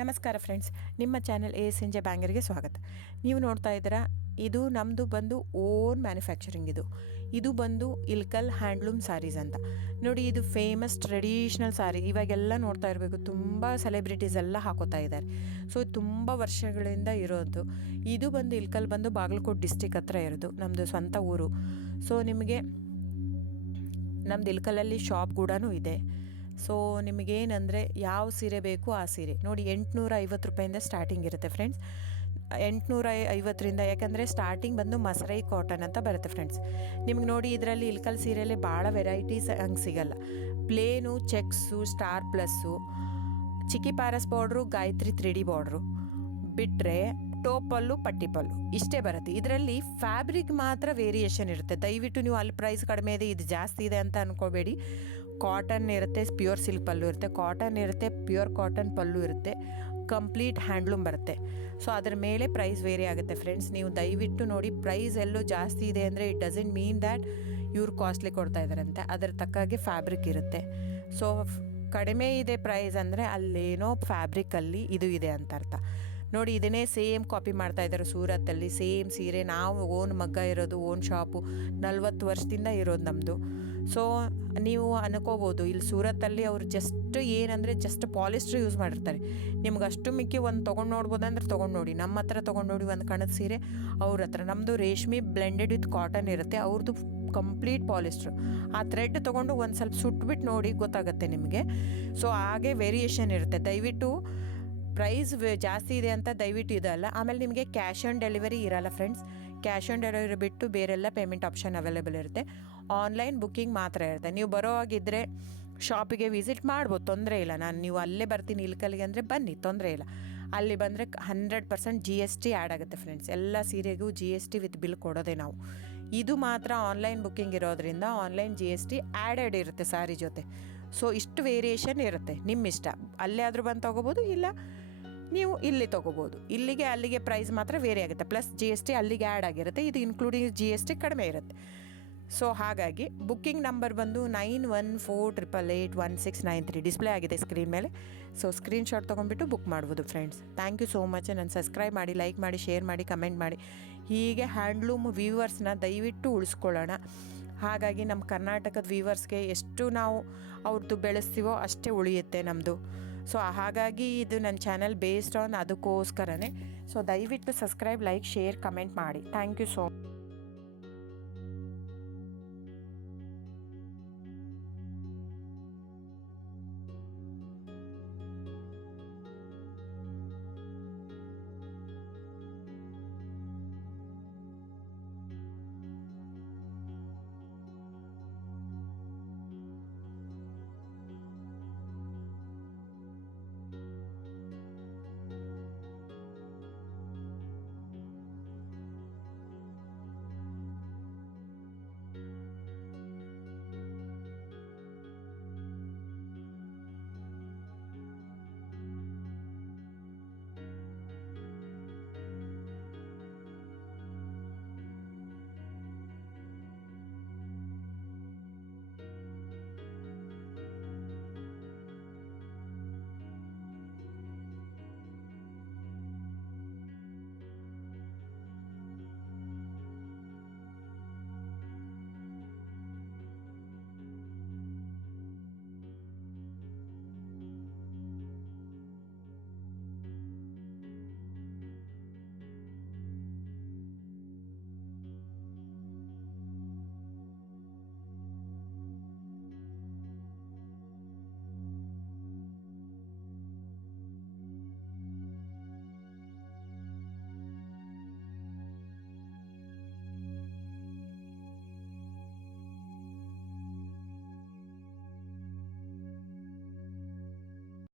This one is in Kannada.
ನಮಸ್ಕಾರ ಫ್ರೆಂಡ್ಸ್, ನಿಮ್ಮ channel A S N J ಬ್ಯಾಂಗರ್ಗೆ ಸ್ವಾಗತ. ನೀವು ನೋಡ್ತಾ ಇದ್ದೀರಾ, ಇದು ನಮ್ಮದು ಬಂದು ಓನ್ ಮ್ಯಾನುಫ್ಯಾಕ್ಚರಿಂಗ್. ಇದು ಬಂದು ಇಲ್ಕಲ್ ಹ್ಯಾಂಡ್ಲೂಮ್ ಸ್ಯಾರೀಸ್ ಅಂತ ನೋಡಿ. ಇದು ಫೇಮಸ್ ಟ್ರೆಡಿಷ್ನಲ್ ಸ್ಯಾರಿ. ಇವಾಗೆಲ್ಲ ನೋಡ್ತಾ ಇರಬೇಕು, ತುಂಬ ಸೆಲೆಬ್ರಿಟೀಸ್ ಎಲ್ಲ ಹಾಕೋತಾ ಇದ್ದಾರೆ. ಸೊ ತುಂಬ ವರ್ಷಗಳಿಂದ ಇರೋದು. ಇದು ಬಂದು ಇಲ್ಕಲ್ ಬಂದು ಬಾಗಲಕೋಟೆ ಡಿಸ್ಟಿಕ್ ಹತ್ರ ಇರೋದು, ನಮ್ಮದು ಸ್ವಂತ ಊರು. ಸೊ ನಿಮಗೆ ನಮ್ಮದು ಇಲ್ಕಲಲ್ಲಿ ಶಾಪ್ ಕೂಡ ಇದೆ. ಸೊ ನಿಮಗೇನಂದರೆ ಯಾವ ಸೀರೆ ಬೇಕು ಆ ಸೀರೆ ನೋಡಿ, 850 ರೂಪಾಯಿಂದ ಸ್ಟಾರ್ಟಿಂಗ್ ಇರುತ್ತೆ ಫ್ರೆಂಡ್ಸ್. 850ರಿಂದ, ಯಾಕಂದರೆ ಸ್ಟಾರ್ಟಿಂಗ್ ಬಂದು ಮಸರೈ ಕಾಟನ್ ಅಂತ ಬರುತ್ತೆ ಫ್ರೆಂಡ್ಸ್. ನಿಮ್ಗೆ ನೋಡಿ, ಇದರಲ್ಲಿ ಇಲ್ಕಲ್ ಸೀರೆಯಲ್ಲಿ ಭಾಳ ವೆರೈಟೀಸ್ ಹಂಗೆ ಸಿಗಲ್ಲ. ಪ್ಲೇನು, ಚೆಕ್ಸು, ಸ್ಟಾರ್ ಪ್ಲಸ್ಸು, ಚಿಕ್ಕಿ ಪ್ಯಾರಸ್ ಬಾರ್ಡ್ರು, ಗಾಯತ್ರಿ 3D ಬಾರ್ಡ್ರು ಬಿಟ್ಟರೆ ಟೋಪಲ್ಲು, ಪಟ್ಟಿ ಪಲ್ಲು ಇಷ್ಟೇ ಬರುತ್ತೆ. ಇದರಲ್ಲಿ ಫ್ಯಾಬ್ರಿಕ್ ಮಾತ್ರ ವೇರಿಯೇಷನ್ ಇರುತ್ತೆ. ದಯವಿಟ್ಟು ನೀವು ಅಲ್ಲಿ ಪ್ರೈಸ್ ಕಡಿಮೆ ಇದೆ, ಇದು ಜಾಸ್ತಿ ಇದೆ ಅಂತ ಅಂದ್ಕೋಬೇಡಿ. ಕಾಟನ್ ಇರುತ್ತೆ, ಪ್ಯೂರ್ ಸಿಲ್ಕ್ ಪಲ್ಲು ಇರುತ್ತೆ, ಕಾಟನ್ ಇರುತ್ತೆ, ಪ್ಯೂರ್ ಕಾಟನ್ ಪಲ್ಲು ಇರುತ್ತೆ, ಕಂಪ್ಲೀಟ್ ಹ್ಯಾಂಡ್ಲೂಮ್ ಬರುತ್ತೆ. ಸೊ ಅದ್ರ ಮೇಲೆ ಪ್ರೈಸ್ ವೇರಿ ಆಗುತ್ತೆ ಫ್ರೆಂಡ್ಸ್. ನೀವು ದಯವಿಟ್ಟು ನೋಡಿ, ಪ್ರೈಸ್ ಎಲ್ಲೂ ಜಾಸ್ತಿ ಇದೆ ಅಂದರೆ ಇಟ್ ಡಸಂಟ್ ಮೀನ್ ದ್ಯಾಟ್ ಇವ್ರು ಕಾಸ್ಟ್ಲಿ ಕೊಡ್ತಾ ಇದ್ದಾರಂತೆ. ಅದರ ತಕ್ಕಾಗೆ ಫ್ಯಾಬ್ರಿಕ್ ಇರುತ್ತೆ. ಸೊ ಕಡಿಮೆ ಇದೆ ಪ್ರೈಸ್ ಅಂದರೆ ಅಲ್ಲೇನೋ ಫ್ಯಾಬ್ರಿಕಲ್ಲಿ ಇದು ಇದೆ ಅಂತ ಅರ್ಥ. ನೋಡಿ, ಇದನ್ನೇ ಸೇಮ್ ಕಾಪಿ ಮಾಡ್ತಾ ಇದ್ದಾರೆ ಸೂರತ್ತಲ್ಲಿ. ಸೇಮ್ ಸೀರೆ ನಾವು ಓನ್ ಮಗ್ಗ ಇರೋದು, ಓನ್ ಶಾಪು 40 ವರ್ಷದಿಂದ ಇರೋದು ನಮ್ಮದು. ಸೊ ನೀವು ಅನ್ಕೋಬೋದು, ಇಲ್ಲಿ ಸೂರತ್ತಲ್ಲಿ ಅವರು ಜಸ್ಟ್ ಏನಂದರೆ ಜಸ್ಟ್ ಪಾಲಿಸ್ಟ್ರ್ ಯೂಸ್ ಮಾಡಿರ್ತಾರೆ. ನಿಮ್ಗೆ ಅಷ್ಟು ಮಿಕ್ಕಿ ಒಂದು ತೊಗೊಂಡು ನೋಡ್ಬೋದಂದ್ರೆ ತೊಗೊಂಡು ನೋಡಿ. ನಮ್ಮ ಹತ್ರ ತೊಗೊಂಡು ನೋಡಿ ಒಂದು ಕಣದ ಸೀರೆ, ಅವ್ರ ಹತ್ರ ನಮ್ಮದು ರೇಷ್ಮೆ ಬ್ಲೆಂಡೆಡ್ ವಿತ್ ಕಾಟನ್ ಇರುತ್ತೆ, ಅವ್ರದ್ದು ಕಂಪ್ಲೀಟ್ ಪಾಲಿಸ್ಟ್ರು. ಆ ಥ್ರೆಡ್ ತೊಗೊಂಡು ಒಂದು ಸ್ವಲ್ಪ ಸುಟ್ಬಿಟ್ಟು ನೋಡಿ, ಗೊತ್ತಾಗುತ್ತೆ ನಿಮಗೆ. ಸೊ ಹಾಗೆ ವೇರಿಯೇಷನ್ ಇರುತ್ತೆ. ದಯವಿಟ್ಟು ಪ್ರೈಸ್ ಜಾಸ್ತಿ ಇದೆ ಅಂತ ದಯವಿಟ್ಟು ಇದಲ್ಲ. ಆಮೇಲೆ ನಿಮಗೆ ಕ್ಯಾಶ್ ಆನ್ ಡೆಲಿವರಿ ಇರಲ್ಲ ಫ್ರೆಂಡ್ಸ್. ಕ್ಯಾಶ್ ಆನ್ ಡೆಲಿವರಿ ಬಿಟ್ಟು ಬೇರೆಲ್ಲ ಪೇಮೆಂಟ್ ಆಪ್ಷನ್ ಅವೈಲೇಬಲ್ ಇರುತ್ತೆ. ಆನ್ಲೈನ್ ಬುಕ್ಕಿಂಗ್ ಮಾತ್ರ ಇರುತ್ತೆ. ನೀವು ಬರೋ ಹಾಗಿದ್ದರೆ ಶಾಪಿಗೆ ವಿಸಿಟ್ ಮಾಡ್ಬೋದು, ತೊಂದರೆ ಇಲ್ಲ. ನೀವು ಅಲ್ಲೇ ಬರ್ತೀನಿ ಇಲ್ಕಲ್ಗೆ ಅಂದರೆ ಬನ್ನಿ, ತೊಂದರೆ ಇಲ್ಲ. ಅಲ್ಲಿ ಬಂದರೆ 100% GST ಆ್ಯಡ್ ಆಗುತ್ತೆ ಫ್ರೆಂಡ್ಸ್. ಎಲ್ಲ ಸೀರೆಗೂ GST ವಿತ್ ಬಿಲ್ ಕೊಡೋದೆ ನಾವು. ಇದು ಮಾತ್ರ ಆನ್ಲೈನ್ ಬುಕ್ಕಿಂಗ್ ಇರೋದ್ರಿಂದ ಆನ್ಲೈನ್ GST ಆ್ಯಡೆಡ್ ಇರುತ್ತೆ ಸ್ಯಾರಿ ಜೊತೆ. ಸೊ ಇಷ್ಟು ವೇರಿಯೇಷನ್ ಇರುತ್ತೆ, ನಿಮ್ಮ ಇಷ್ಟ. ಅಲ್ಲೇ ಆದರೂ ಬಂದು ತೊಗೋಬೋದು, ಇಲ್ಲ ನೀವು ಇಲ್ಲಿ ತೊಗೋಬೋದು. ಇಲ್ಲಿಗೆ ಅಲ್ಲಿಗೆ ಪ್ರೈಸ್ ಮಾತ್ರ ವೇರಿ ಆಗುತ್ತೆ. ಪ್ಲಸ್ GST ಅಲ್ಲಿಗೆ ಆ್ಯಡ್ ಆಗಿರುತ್ತೆ. ಇದು ಇನ್ಕ್ಲೂಡಿಂಗ್ GST ಕಡಿಮೆ ಇರುತ್ತೆ. ಸೊ ಹಾಗಾಗಿ ಬುಕ್ಕಿಂಗ್ ನಂಬರ್ ಬಂದು 9148881693 ಡಿಸ್ಪ್ಲೇ ಆಗಿದೆ ಸ್ಕ್ರೀನ್ ಮೇಲೆ. ಸೊ ಸ್ಕ್ರೀನ್ಶಾಟ್ ತೊಗೊಂಡ್ಬಿಟ್ಟು ಬುಕ್ ಮಾಡ್ಬೋದು friends. Thank you so much. ನಾನು ಸಬ್ಸ್ಕ್ರೈಬ್ ಮಾಡಿ, ಲೈಕ್ ಮಾಡಿ, ಶೇರ್ ಮಾಡಿ, ಕಮೆಂಟ್ ಮಾಡಿ. ಹೀಗೆ ಹ್ಯಾಂಡ್ಲೂಮ್ ವ್ಯೂವರ್ಸ್ನ ದಯವಿಟ್ಟು ಉಳಿಸ್ಕೊಳ್ಳೋಣ. ಹಾಗಾಗಿ ನಮ್ಮ ಕರ್ನಾಟಕದ ವ್ಯೂವರ್ಸ್ಗೆ ಎಷ್ಟು ನಾವು ಅವ್ರದ್ದು ಬೆಳೆಸ್ತೀವೋ ಅಷ್ಟೇ ಉಳಿಯುತ್ತೆ ನಮ್ಮದು. ಸೊ ಹಾಗಾಗಿ ಇದು ನನ್ನ ಚಾನಲ್ ಬೇಸ್ಡ್ ಆನ್ ಅದಕ್ಕೋಸ್ಕರನೇ. ಸೊ ದಯವಿಟ್ಟು ಸಬ್ಸ್ಕ್ರೈಬ್, ಲೈಕ್, ಶೇರ್, ಕಮೆಂಟ್ ಮಾಡಿ. ಥ್ಯಾಂಕ್ ಯು ಸೋ ಮಚ್.